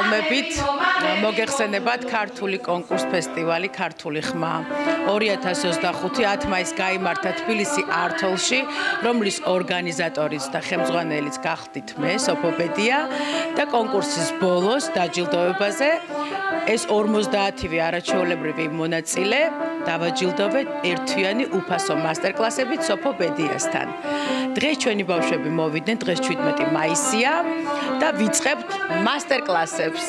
მოგესალმებით, მოგეხსენებათ ქართული კონკურს ფესტივალი ქართული ხმა 2025 10 მაისს გაიმართა თბილისი ართოლში, რომლის ორგანიზატორიც და ხელმძღვანელიც გახდით მე, სოფობედია და კონკურსის ბოლოს დაჯილდოებაზე ეს 50-ვე არაჩვეულებრივი მონაწილე დავაჯილდოვეთ ერთთვიანი უფასო მასტერკლასებით სოფობედიასთან. დღეს ჩვენი ბავშვები მოვიდნენ, დღეს 17 მაისია და ვიწყებთ მასტერკლასებს.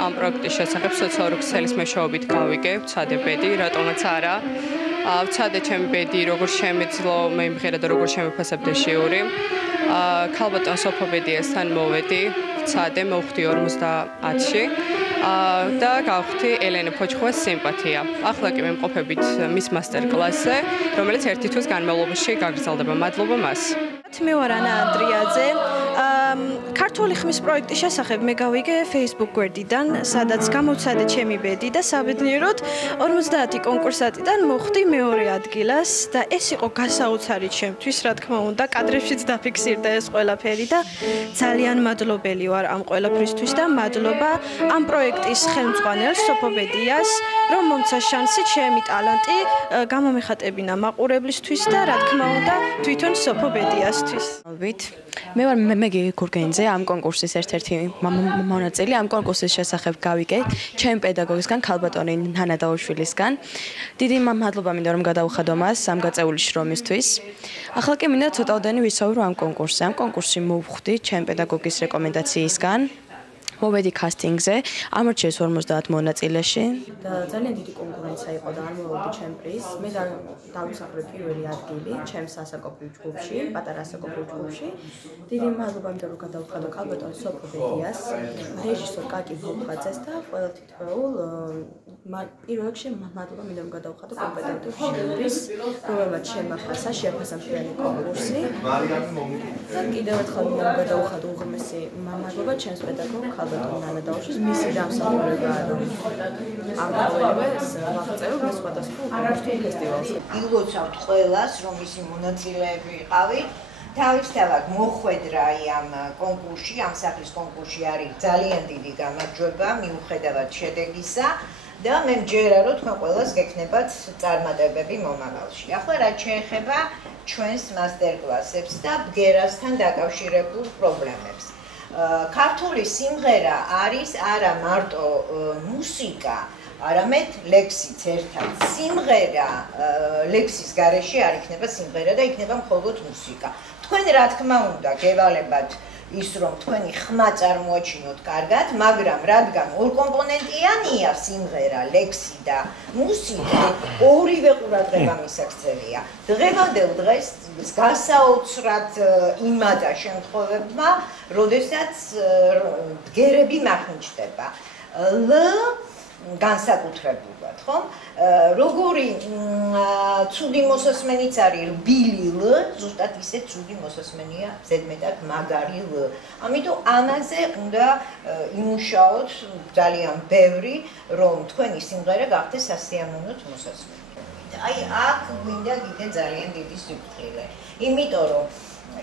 ამ პროექტის შესახებ სოციალური ქსელის მეშვეობით გავიგე, ვცადე ბედი, რატომაც არა. ვცადე ჩემი ბედი, როგორ შემეძლო მეიმღერა და როგორ შემეფასებდა ჟიური. ქალბატონ სოფობედიასთან მოვედი, ვცადე, მოვხდი 50-ში და გავხდი ელენე ფოჩხუას სიმპათია. ახლა კი ვიმყოფებით მის მასტერკლასზე, რომელიც ერთი თვის განმავლობაში გაგრძელდება. მადლობა მას. მე ვარ ანა ანდრიაძე. ქართული ხმის პროექტის შესახებ მე გავიგე Facebook გვერდიდან, სადაც გამოვცადე ჩემი ბედი და საბედნიეროდ 50 კონკურსანტიდან მოხვდი მეორე ადგილას და ეს იყო გასაოცარი ჩემთვის, რა თქმა უნდა, კადრებშიც დაფიქსირდა ეს ყველაფერი და ძალიან მადლობელი ვარ ამ ყველაფრისთვის და მადლობა ამ პროექტის ხელმძღვანელს სოფობედიას, რომ მომცა შანსი ჩემი ტალანტი გამომეხატებინა მაყურებლისთვის და რა თქმა უნდა თვითონ სოფობედიასთვის. მე ვარ მეგი გურგენიძე, ამ კონკურსის ერთ-ერთი მონაწილე. ამ კონკურსის შესახებ გავიგე ჩემ პედაგოგისგან, ქალბატონი ნანა დაუშვილისგან. დიდი მადლობა მინდა რომ გადავუხადო მას ამ გაწეული შრომისთვის. ახლა კი მინდა ცოტაოდენი ვისაუბრო ამ კონკურსზე. ამ კონკურსში მოვხვდი ჩემ პედაგოგის რეკომენდაციისგან. მოვედი კასტინგზე, ამორჩიეს 50 მონაწილეში და ძალიან დიდი კონკურენცია იყო და არ მოვედი ჩემპრის. მე დავისახვრე პირველი ადგილი ჩემს ასაკობრივ ჯგუფში, პატარა ასაკობრივ ჯგუფში. დიდი მადლობა მინდა რომ გადავუხადო ქალბატონ სოფობედიას, რეჟისორ კაკი ფოფხაძეს და ყველა თითოეულ პირველ რიგში მადლობა მინდა რომ გადავუხადო კომპეტენტურ ჟიურის, რომელმაც შემახასა შეაფასა მთლიანი კონკურსი. და კიდევ ერთხელ მინდა რომ გადავუხადო უღრმესი მადლობა ჩემს პედაგოგ ქალბატონ ნანა დაუშვილს, მისი დამსახურებაა რომ ამ ყოველივეს ვაღწევ მე სხვადასხვა ფესტივალზე. ილოცავთ ყველას, რომ ისი მონაწილეები იყავით. თავისთავად მოხვედრა ამ კონკურსში, ამ სახის კონკურსში არის ძალიან დიდი გამარჯვება მიუხედავად შედეგისა. და მე მჯერა რომ თქვენ ყველას გექნებათ წარმატებები მომავალში. ახლა რაც შეეხება ჩვენს მასტერკლასებს და ბგერასთან დაკავშირებულ პრობლემებს. ქართული სიმღერა არის არა მარტო მუსიკა, არამედ ლექსიც ერთად. სიმღერა ლექსის გარეშე არ იქნება სიმღერა და იქნება მხოლოდ მუსიკა. თქვენ რა თქმა უნდა გევალებათ ის რომ თქვენი ხმა წარმოაჩინოთ კარგად, მაგრამ რადგან ორკომპონენტიანია სიმღერა, ლექსი და მუსიკა, ორივე ყურადღება მისაქცევია. დღევანდელ დღეს გასაოცრად იმადა შემთხვევებმა, როდესაც ბგერები მახინჯდება. განსაკუთრებულად, ხომ? როგორი ცუდი მოსასმენიც არის რბილი ლ, ზუსტად ისე ცუდი მოსასმენია ზედმეტად მაგარი ლ. ამიტომ ამაზე უნდა იმუშაოთ ძალიან ბევრი, რომ თქვენი სიმღერა გახდეს სასიამოვნოდ მოსასმენი. აი აქ გვინდა კიდე ძალიან დიდი სიფრთხილე. იმიტომ რომ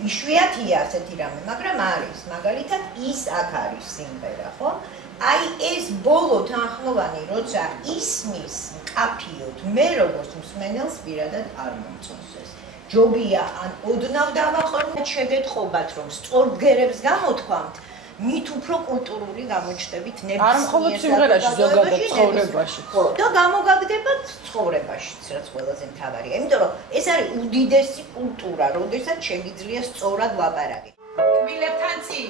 იშვიათია ასეთი რამე, მაგრამ არის, მაგალითად ის აქ არის სიმღერა, ხო? აი ეს ბოლო თანხმოვანი როცა ისმის მკაფიოდ მე როგორც მსმენელს პირადად არ მომწონს ეს. ჯობია ან ოდნავ დავაყენოთ შეგეთყობათ რომ სწორ ბგერებს გამოთქვამთ, მით უფრო კულტურული გამოჩნდებით ნებისმიერ არ მხოლოდ სიმღერაში, ზოგადად ცხოვრებაში. ხო, და გამოგაგდებათ ცხოვრებაშიც, რაც ყველაზე მთავარია. იმიტომ რომ ეს არის უდიდესი კულტურა, როდესაც შეგიძლია სწორად ლაპარაკი. კბილებთან წი.